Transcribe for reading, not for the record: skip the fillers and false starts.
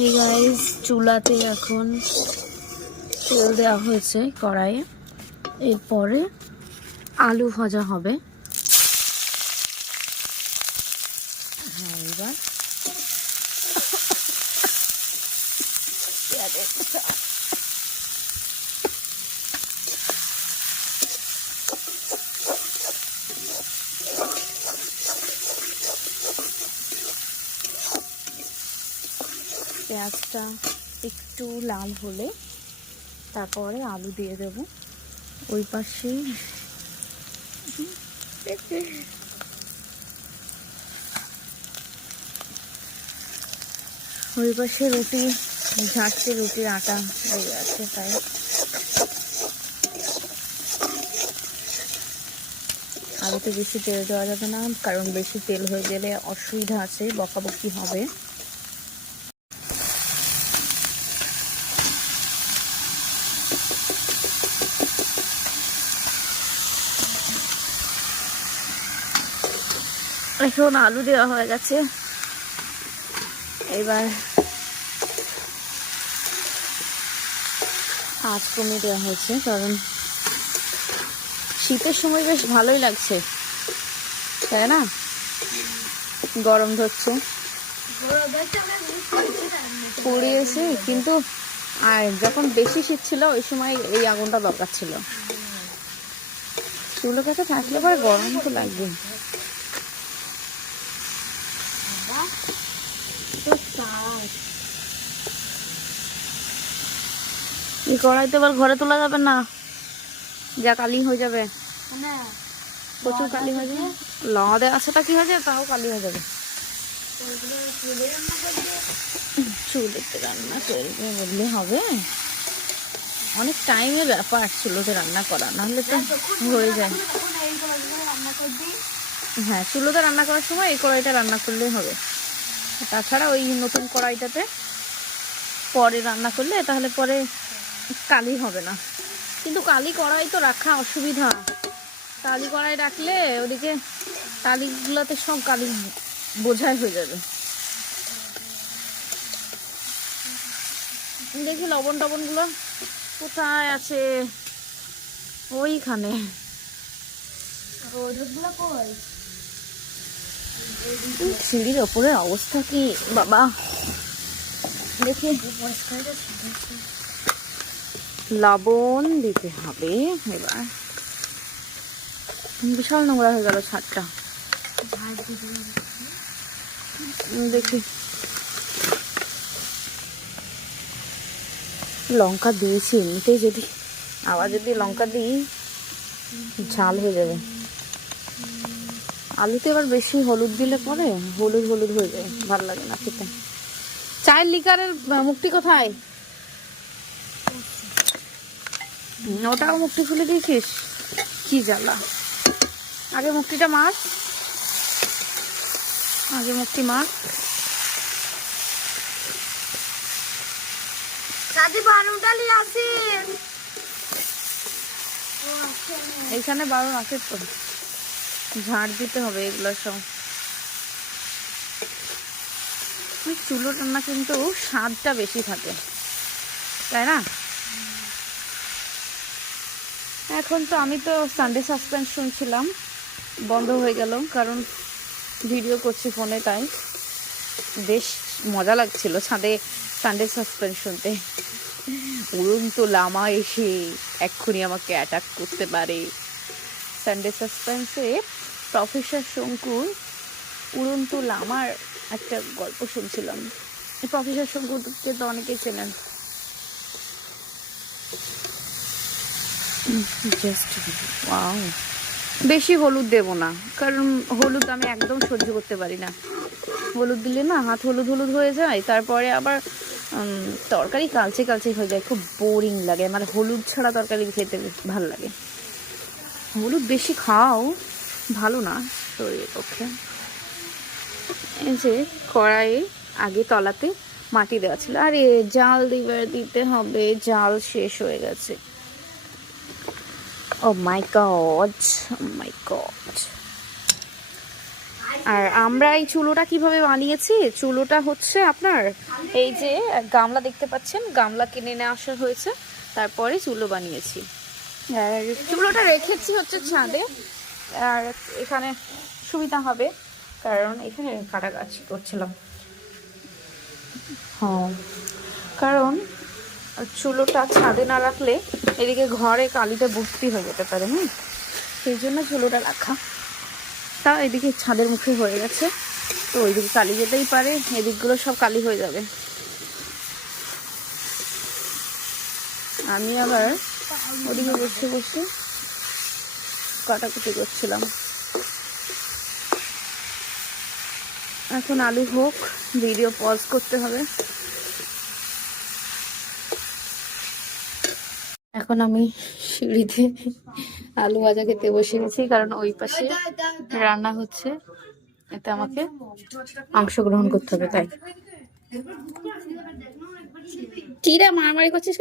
এই গাইস, চুলাতে এখন তেল দেওয়া হয়েছে কড়াইয়ে। এরপরে আলু ভাজা হবে। হ্যাঁ, এবার পেঁয়াজটা একটু লাল হলে তারপরে আলু দিয়ে দেব। ওই পাশে রুটি ঝাড়ছে, রুটির আটা লেগে আছে, তাই আলুতে বেশি তেল দেওয়া যাবে না, কারণ বেশি তেল হয়ে গেলে অসুবিধা আছে, বকাবকি হবে। এখন আলু দেওয়া হয়ে গেছে। এবার আঁচ কমিয়ে দেওয়া হয়েছে, কারণ শীতের সময় বেশ ভালোই লাগছে, তাই না? গরম ধরছে, পুড়িয়েছে, কিন্তু আর যখন বেশি শীত ছিল ওই সময় এই আগুনটা দরকার ছিল। চুলো কাছে থাকলে পরে গরম তো লাগবে। এই কড়াইতে এবার ঘরে তোলা যাবে না, যা কালি হয়ে যাবে, প্রচুর কালি হয়ে যাবে। লদে আছেটা কি হয়ে যাবে, তাও কালি হয়ে যাবে। চুলোতে রান্না করবে বললে হবে, অনেক টাইমের ব্যাপার চুলোতে রান্না করা, নাহলে তো হয়ে যায়। হ্যাঁ, চুলোতে রান্না করার সময় এই কড়াইটা রান্না করলেই হবে। তাছাড়া ওই নতুন কড়াইটাতে পরে রান্না করলে তাহলে পরে কালি হবে না। কিন্তু কালি কড়াই তো রাখা অসুবিধা, কালি কড়াই রাখলে ওদিকে কালিগুলোতে সব কালি বোঝাই হয়ে যাবে। দেখি লবণ টবণ গুলো কোথায় আছে, ওইখানে। সিঁড়ির ওপরে অবস্থা কি বাবা, দেখি। লবণ দিতে হবে এবার। বিশাল নোংরা হয়ে গেল ছাদটা, দেখি। লঙ্কা দিয়েছি এমনিতেই, যদি আবার যদি লঙ্কা দিই ঝাল হয়ে যাবে। আলুতে এবার বেশি হলুদ দিলে পরে হলুদ হলুদ হয়ে যায়, ভালো লাগে না খেতে। চায়ের লিকারের মুখটি কোথায়? ওটাও মুখটি খুলে দিয়েছিস, কি জ্বালা। আগে মুখটিটা মার, আগে মুখটি মার। এইখানে বারণ আছে তো, ঝাড় দিতে হবে এগুলো সব। চুলো রান্না কিন্তু স্বাদটা বেশি থাকে, তাই না? এখন তো আমি তো সানডে সাসপেন্স শুনছিলাম, বন্ধ হয়ে গেল, কারণ ভিডিও করছি ফোনে, তাই বেশ মজা লাগছিল ছাদে সানডে সাসপেন্স শুনতে। উড়ন্ত লামা এসে এক্ষুনি আমাকে অ্যাটাক করতে পারে। সানডে সাসপেন্সে প্রফেসর শঙ্কুর উড়ন্ত লামার একটা গল্প শুনছিলাম। প্রফেসর শঙ্কুরকে তো অনেকেই চেনেন। Just wow. বেশি হলুদ দেব না, কারণ হলুদ আমি একদম সহ্য করতে পারি না। হলুদ দিলে না হাত হলুদ হলুদ হয়ে যায়, তারপরে আবার তরকারি কালচে কালচে হয়ে যায়, খুব বোরিং লাগে। মানে হলুদ ছাড়া তরকারি খেতে ভালো লাগে। হলুদ বেশি খাও ভালো না শরীরের পক্ষে। এই যে কড়াইয়ে আগে তলাতে মাটি দেওয়া ছিল, আরে জাল দিতে হবে, জাল শেষ হয়ে গেছে। Oh my god, oh my god. আর আমরা এই চুলোটা কিভাবে বানিয়েছি, চুলোটা হচ্ছে আপনার এই যে গামলা দেখতে পাচ্ছেন, গামলা কিনে নিয়ে আসা হয়েছে, তারপরে চুলো বানিয়েছি। আর চুলোটা রেখেছি হচ্ছে ছাদে, আর এখানে সুবিধা হবে কারণ এখানে কাটাকাছি করছিলাম। হ্যাঁ, কারণ চুলোটা ছাদে না রাখলে এদিকে ঘরে কালিতে ভর্তি হয়ে যেতে পারে। সেই জন্য চুলোটা রাখা। তা এদিকে ছাদের মুখে হয়ে গেছে, তো ওইদিকে কালি যেতেই পারে, এদিকগুলো সব কালি হয়ে যাবে। আমি আবার ওদিকে বসে বসে কাটাকুটি করছিলাম। এখন আলু হোক, ভিডিও পজ করতে হবে। এখন আমি সিঁড়িতে আলু ভাজা খেতে বসে গেছি, কারণ ওই পাশে রান্না হচ্ছে, এতে আমাকে অংশগ্রহণ করতে হবে। তাই কি রে মারামারি করছিস?